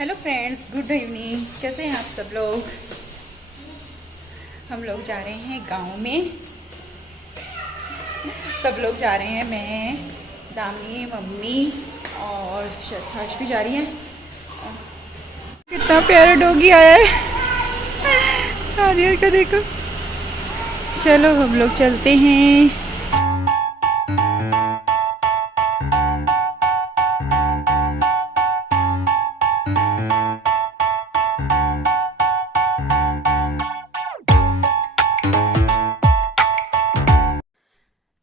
Hello friends, good evening. कैसे हैं आप सब लोग? हम लोग जा रहे हैं गांव में। सब लोग जा रहे हैं, मैं, दामिनी, मम्मी और हर्ष भी जा रही हैं। कितना प्यारा डॉगी आया है, आर्यन का देखो। चलो हम लोग चलते हैं।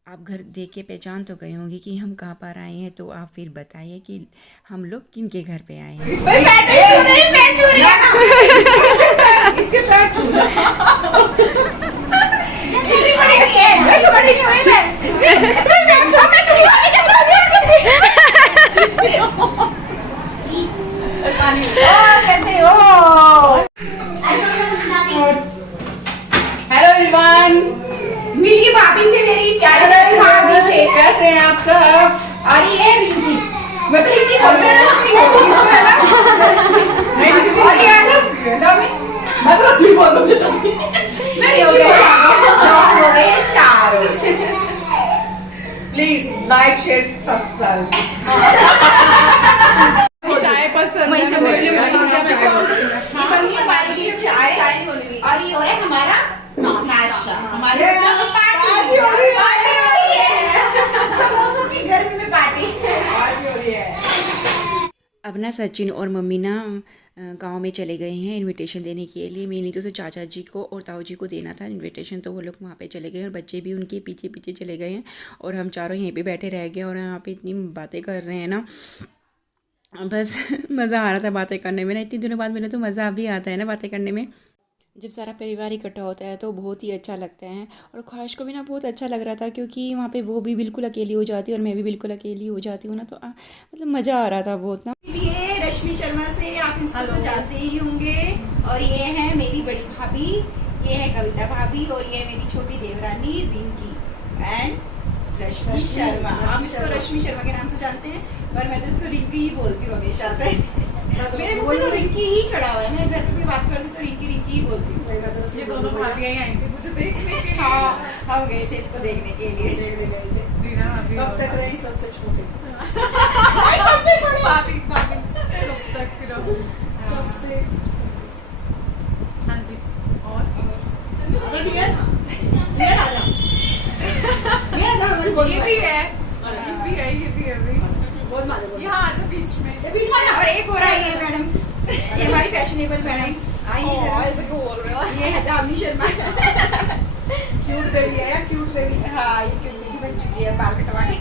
आप घर देख के पहचान तो गए होंगे कि हम कहाँ पर आए हैं, तो आप फिर बताइए कि हम लोग किन के घर पे आए हैं। हेलो एवरीवन, मिलिए भाभी से, मेरी प्यारी भाभी से। कैसे हैं आप सब? और ये रिंकी, मतलब रिंकी घर में रश्मि है, इसमें है ना। और ये आलू दामी, मैं तो रश्मि बोल रही हूँ। मेरी हो गई चार। Please like, share, subscribe. चाय पसंद है, चाय। और ये हो रहा है हमारा नाश्ता। हमारे पार्टी हो रही है, समोसों की गर्मी में पार्टी हो रही है। अब ना सचिन और मम्मी ना गांव में चले गए हैं इनविटेशन देने के लिए। मेनली तो चाचा जी को और ताऊ जी को देना था इनविटेशन, तो वो लोग वहाँ पे चले गए और बच्चे भी उनके पीछे पीछे चले गए हैं। और हम चारों यहीं पे बैठे रह गए और यहाँ पे इतनी बातें कर रहे हैं ना, बस मज़ा आ रहा था बातें करने में ना। इतनी दिनों बाद मिले तो मज़ा भी आता है ना बातें करने में। जब सारा परिवार इकट्ठा होता है तो बहुत ही अच्छा लगता है। और ख्वाहिश को भी ना बहुत अच्छा लग रहा था, क्योंकि वहाँ पे वो भी बिल्कुल अकेली हो जाती है और मैं भी बिल्कुल अकेली हो जाती हूँ ना, तो मतलब मज़ा आ रहा था बहुत ना। ये रश्मि शर्मा से आप इसको तो जानते ही होंगे। और ये है मेरी बड़ी भाभी, ये है कविता भाभी, और ये है मेरी छोटी देवरानी रिंकी एंड रश्मि शर्मा। हम इसको रश्मि शर्मा के नाम से जानते हैं, पर मैं तो इसको रिंकी ही बोलती हूँ हमेशा से। मेरे मुंह पे तो रिंकी ही चढ़ा हुआ है। मैं घर पे भी बात करती हूँ तो रिंकी रिंकी ही बोलती हूँ। ये दोनों भाभियां ही आई थी मुझे देखने के लिए। हाँ, हम गए थे इसको देखने के लिए। रीना भाभी कब तक रही सबसे छोटे? सबसे बड़ी भाभी कब तक रहो सबसे। हाँ जी। और ये भी है, ये भी है भाई। बहुत मजा बोल। यहाँ आजा बीच में। बीच में और एक हो रहा है ये मैडम, ये हमारी फैशनेबल मैडम। आइए जरा। ऐसे क्यों बोल रहे हो? ये है दामिनी शर्मा। क्यूट बेबी है यार, क्यूट बेबी। हाँ, ये क्यूट बेबी बन चुकी है बाल कटवा के।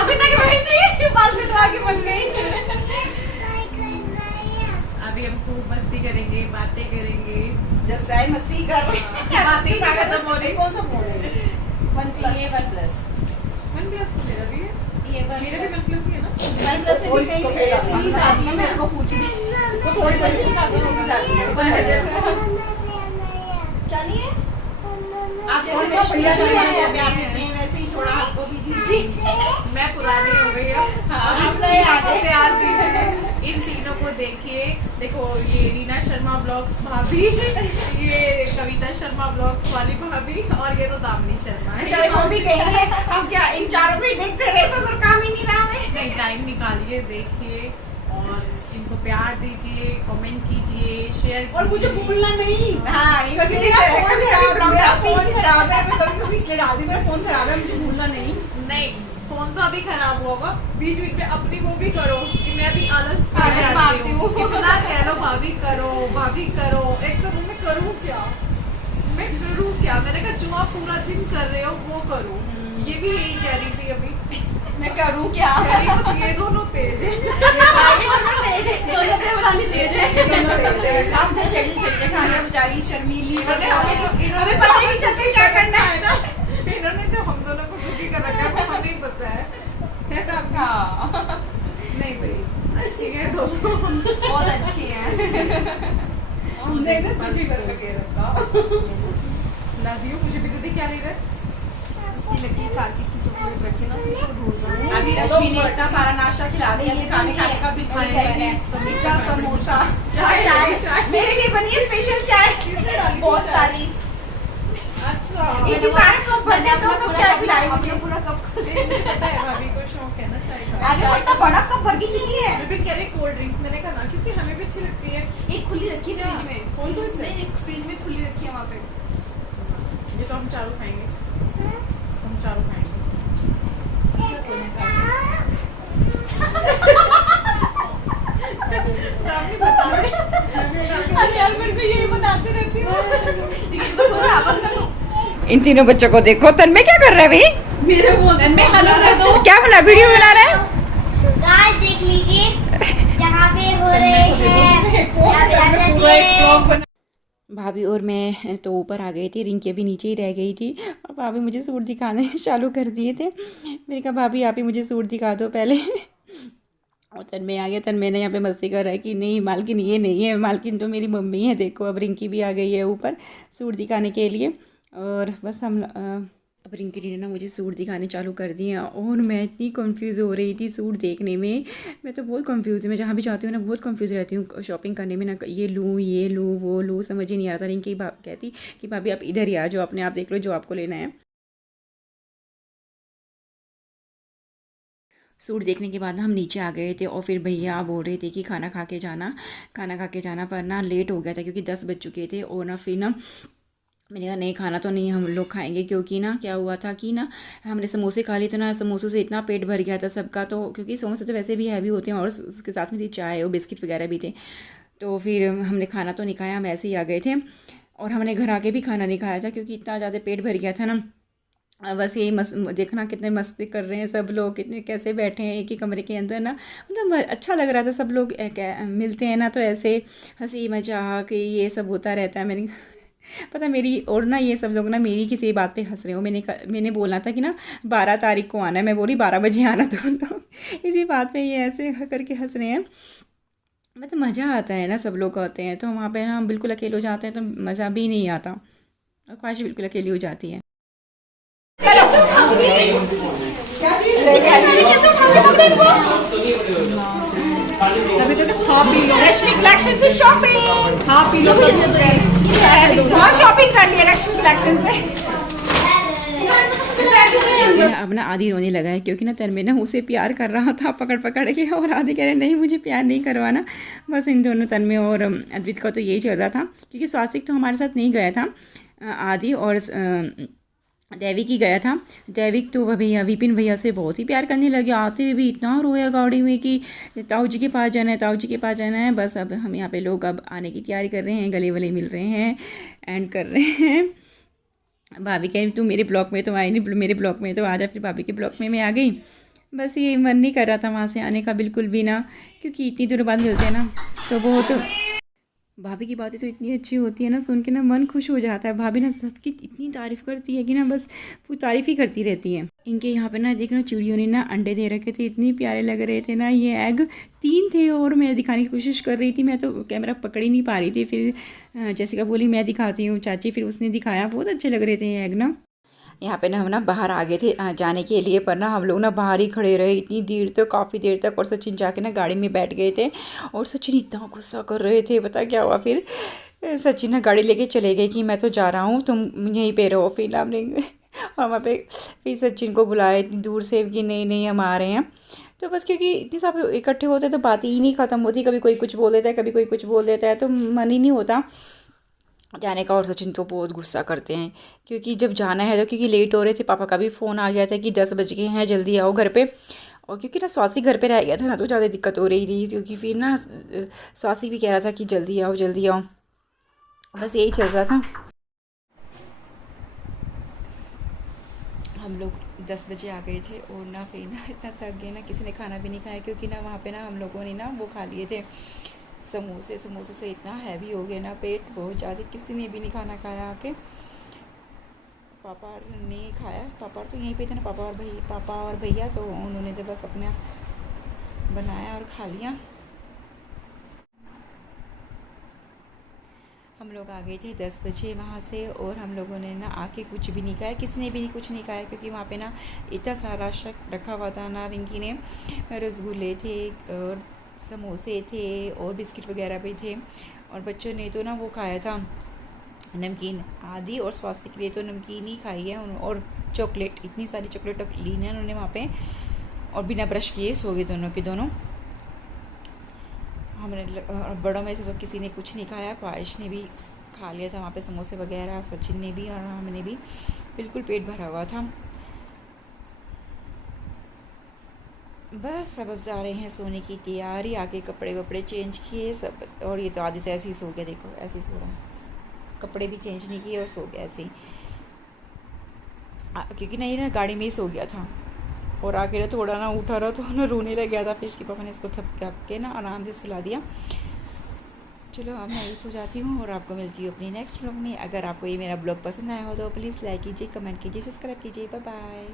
अभी तक वही थी, बाल कटवा के बन गई। अभी हम खूब मस्ती करेंगे, बातें करेंगे। जब से आई मस्ती कर रही है, बातें ही नहीं खत्म हो रही। कौन सा फोन है? OnePlus। ये OnePlus। OnePlus तो मेरा भी है। ये मेरा भी OnePlus ही है ना। OnePlus से भी कई सीरीज आती है, मेरे को पूछ रही है। वो थोड़ी बड़ी सीरीज आती है। क्या नहीं है? आप जैसे बढ़िया प्यार देते हैं वैसे ही थोड़ा आपको भी दीजिए। मैं पुरानी हो गई अब। हाँ, अब आप नए आ गए। प्यार दीजिए। इन तीनों को देखिए। देखो, ये रीना शर्मा ब्लॉग्स भाभी, ये कविता शर्मा ब्लॉग्स वाली भाभी, और ये तो दामिनी शर्मा है। चलो हम भी देंगे। हम क्या इन चारों को ही देखते रहे तो सर काम ही नहीं रहा हमें। नहीं, टाइम निकालिए, देखिए और इनको प्यार दीजिए, कमेंट कीजिए, शेयर कीजिए। और मुझे भूलना नहीं। हाँ, ये कभी मेरा फोन खराब है, मैं कभी इसलिए डाल दी, मेरा फोन खराब है, मुझे भूलना नहीं। नहीं, फोन तो अभी खराब होगा। बीच बीच में अपनी वो भी करो कि मैं भी आलस मारती हूँ। कितना कह लो भाभी करो, भाभी करो। एक तो मैं करूँ क्या, मैं करूँ क्या? मैंने कहा जो आप पूरा दिन कर रहे हो वो करो। ये भी यही कह रही थी अभी, मैं करूँ क्या? बस ये दोनों तेज है। दोनों पे बनानी तेज है। आप तो शरीर खाने बेचारी शर्मीली। इन्होंने पता नहीं चलता क्या करना है ना। इन्होंने जो हम दोनों को दुखी कर रखा है वो हमें ही पता है ना? हाँ, नहीं भाई, अच्छी है दोनों, बहुत अच्छी है। हमने ना दुखी कर रखा। ला दियो, मुझे भी दे क्या ले रहा है? उसकी लगी साल की अभी रश्मि ने इतना सारा नाश्ता खिला दिया, खाने खाने का भी मन कर रहा है, पिज्जा, समोसा, चाय मेरे लिए बनी है स्पेशल चाय, बहुत सारी। अच्छा इतनी सारे कप बने तो कप चाय पिलाई मुझे। पूरा कप पता है भाभी को शौक है ना चाय का। आगे वो इतना बड़ा कप भर के पी लिए है। मैं भी कह रही कोल्ड ड्रिंक, मैंने कहा ना क्योंकि हमें भी अच्छी लगती है। एक खुली रखी है फ्रिज में, खोल दो इसे। नहीं फ्रिज में खुली रखी है वहाँ पे। ये तो हम चारों खाएंगे, हम चारों खाएंगे। रामी बता रहे, अरे यार मेरे को यही बताते रहती हो। लेकिन बस वो आवाज कर लो। इन तीनों बच्चों को देखो, तन्मय क्या कर रहा है भाई? मेरे फोन में हेलो दे दो। क्या बना, वीडियो बना रहा है? गाइस देख लीजिए यहाँ पे हो रहे हैं पूरा एक ब्लॉग बना। भाभी और मैं तो ऊपर आ गए थे, रिंकी अभी नीचे ही रह गई थी और भाभी मुझे सूट दिखाने चालू कर दिए थे। मैंने कहा भाभी आप ही मुझे सूट दिखा दो पहले। और तन्मय आ गया, तन्मय ने यहाँ पे मस्ती कर रहा है कि नहीं मालकिन ये नहीं है, मालकिन तो मेरी मम्मी है। देखो अब रिंकी भी आ गई है ऊपर सूट दिखाने के लिए। और बस हम अब रिंकी ने ना मुझे सूट दिखाने चालू कर दिए और मैं इतनी कंफ्यूज हो रही थी सूट देखने में। मैं तो बहुत कंफ्यूज हूँ, मैं जहाँ भी जाती हूँ ना बहुत कंफ्यूज रहती हूँ शॉपिंग करने में ना, ये लूँ वो लूँ, समझ ही नहीं आता। रिंकी कहती कि भाभी आप इधर ही आ जाओ, अपने आप देख लो जो आपको लेना है। सूट देखने के बाद हम नीचे आ गए थे और फिर भैया बोल रहे थे कि खाना खा के जाना, पर ना लेट हो गया था क्योंकि 10 बज चुके थे। और ना फिर ना मैंने कहा नहीं खाना तो नहीं हम लोग खाएंगे, क्योंकि ना क्या हुआ था कि ना हमने समोसे खा लिए थे ना, समोसों से इतना पेट भर गया था सबका। तो क्योंकि समोसे तो वैसे भी हैवी होते हैं और उसके साथ में थी चाय और बिस्किट वगैरह भी थे, तो फिर हमने खाना तो नहीं खाया, हम ऐसे ही आ गए थे। और हमने घर आके भी खाना नहीं खाया था क्योंकि इतना ज़्यादा पेट भर गया था ना। बस यही देखना कितने मस्ती कर रहे हैं सब लोग, कितने कैसे बैठे हैं एक ही कमरे के अंदर ना, मतलब अच्छा लग रहा था। सब लोग मिलते हैं ना तो ऐसे हंसी मजाक ये सब होता रहता है। मैंने पता मेरी और ना ये सब लोग ना मेरी किसी बात पे हंस रहे हो। मैंने बोला था कि ना 12 तारीख को आना है, मैं बोली 12 बजे आना दोनों। इसी बात पे ये ऐसे करके हंस रहे हैं। मतलब मज़ा आता है ना, सब लोग आते हैं तो वहाँ पे ना हम बिल्कुल अकेले हो जाते हैं तो मज़ा भी नहीं आता और ख्वाहिश बिल्कुल अकेली हो जाती है। अभी तो खा पी लो। रश्मि कलेक्शन से शॉपिंग, खा पी लो। बहुत शॉपिंग कर लिया रश्मि कलेक्शन से। तन्मय ना अब ना आधी रोने लगा है क्योंकि ना तन्मय ना उसे प्यार कर रहा था पकड़ के, और आधी कह रहे नहीं मुझे प्यार नहीं करवाना। बस इन दोनों तन्मय और अद्वित का तो यही चल रहा था क्योंकि स्वासिक तो हमारे साथ नहीं गया था, आदि और दैविक ही गया था। दैविक तो भैया विपिन भैया से बहुत ही प्यार करने लगे, आते हुए भी इतना रोया गाड़ी में कि ताऊ जी के पास जाना है, ताऊ जी के पास जाना है। बस अब हम यहाँ पे लोग अब आने की तैयारी कर रहे हैं, गले वले मिल रहे हैं, एंड कर रहे हैं। भाभी कह रही तू मेरे ब्लॉक में तो आई नहीं, मेरे ब्लॉक में तो आ जा। फिर भाभी के ब्लॉक में मैं आ गई। बस ये मन नहीं कर रहा था वहाँ से आने का बिल्कुल भी ना, क्योंकि इतनी देर बाद मिलते हैं ना तो बहुत। भाभी की बातें तो इतनी अच्छी होती है ना, सुन के ना मन खुश हो जाता है। भाभी ना सबकी इतनी तारीफ़ करती है कि ना बस वो तारीफ़ ही करती रहती है। इनके यहाँ पे ना देखना चिड़ियों ने ना अंडे दे रखे थे, इतनी प्यारे लग रहे थे ना। ये एग 3 थे और मैं दिखाने की कोशिश कर रही थी, मैं तो कैमरा पकड़ ही नहीं पा रही थी। फिर जैसिका बोली मैं दिखाती हूँ चाची, फिर उसने दिखाया, बहुत अच्छे लग रहे थे ये एग ना। यहाँ पे ना हम ना बाहर आ गए थे जाने के लिए, पर ना हम लोग ना बाहर ही खड़े रहे इतनी देर तक, काफ़ी देर तक। और सचिन जाके ना गाड़ी में बैठ गए थे और सचिन इतना गुस्सा कर रहे थे, पता क्या हुआ फिर सचिन ना गाड़ी लेके चले गए कि मैं तो जा रहा हूँ तुम यहीं पे रहो। फिर हमने और वहाँ पे फिर सचिन को बुलाया इतनी दूर से कि नहीं हम आ रहे हैं। तो बस क्योंकि इतने सब इकट्ठे होते तो बात ही नहीं ख़त्म होती, कभी कोई कुछ बोल देता है, कभी कोई कुछ बोल देता है, तो मन ही नहीं होता जाने का। और सचिन तो बहुत गुस्सा करते हैं क्योंकि जब जाना है तो, क्योंकि लेट हो रहे थे, पापा का भी फ़ोन आ गया था कि 10 बज गए हैं जल्दी आओ घर पे। और क्योंकि ना स्वासी घर पे रह गया था ना तो ज़्यादा दिक्कत हो रही थी, क्योंकि फिर ना स्वासी भी कह रहा था कि जल्दी आओ जल्दी आओ, बस यही चल रहा था। हम लोग 10 बजे आ गए थे और ना फिर ना इतना थक गए ना, किसी ने खाना भी नहीं खाया क्योंकि ना वहाँ पे ना हम लोगों ने ना वो खा लिए थे समोसे से इतना हैवी हो गया ना पेट बहुत ज़्यादा, किसी ने भी नहीं खाना खाया आके। पापा ने खाया, पापा तो यहीं पे थे ना, पापा और भैया तो उन्होंने तो बस अपना बनाया और खा लिया। हम लोग आ गए थे 10 बजे वहाँ से, और हम लोगों ने ना आके कुछ भी नहीं खाया, किसी ने भी कुछ नहीं खाया, क्योंकि वहाँ पे ना इतना सारा रखा हुआ था ना। रिंकी ने रसगुल्ले थे और समोसे थे और बिस्किट वगैरह भी थे, और बच्चों ने तो ना वो खाया था नमकीन आदि, और स्वास्थ्य के लिए तो नमकीन ही खाई है और चॉकलेट, इतनी सारी चॉकलेट ली है उन्होंने वहाँ पे, और बिना ब्रश किए सो गए दोनों के दोनों। हमने बड़ों में से तो किसी ने कुछ नहीं खाया, ख्वाहिश ने भी खा लिया था वहाँ पे समोसे वगैरह, सचिन ने भी और हमने भी, बिल्कुल पेट भरा हुआ था। बस अब जा रहे हैं सोने की तैयारी, आके कपड़े वपड़े चेंज किए सब, और ये तो आदित्य ऐसे ही सो गया, देखो ऐसे ही सो रहा है, कपड़े भी चेंज नहीं किए और सो गया ऐसे ही, क्योंकि नहीं ना गाड़ी में ही सो गया था, और आके ना थोड़ा ना उठा रहा तो ना रोने लग गया था, फिर इसके पापा ने इसको थपका के ना आराम से सुला दिया। चलो अब मैं सो जाती हूँ और आपको मिलती हूँ अपनी नेक्स्ट व्लॉग में। अगर आपको ये मेरा ब्लॉग पसंद आया हो तो प्लीज़ लाइक कीजिए, कमेंट कीजिए, सब्सक्राइब कीजिए। Bye bye.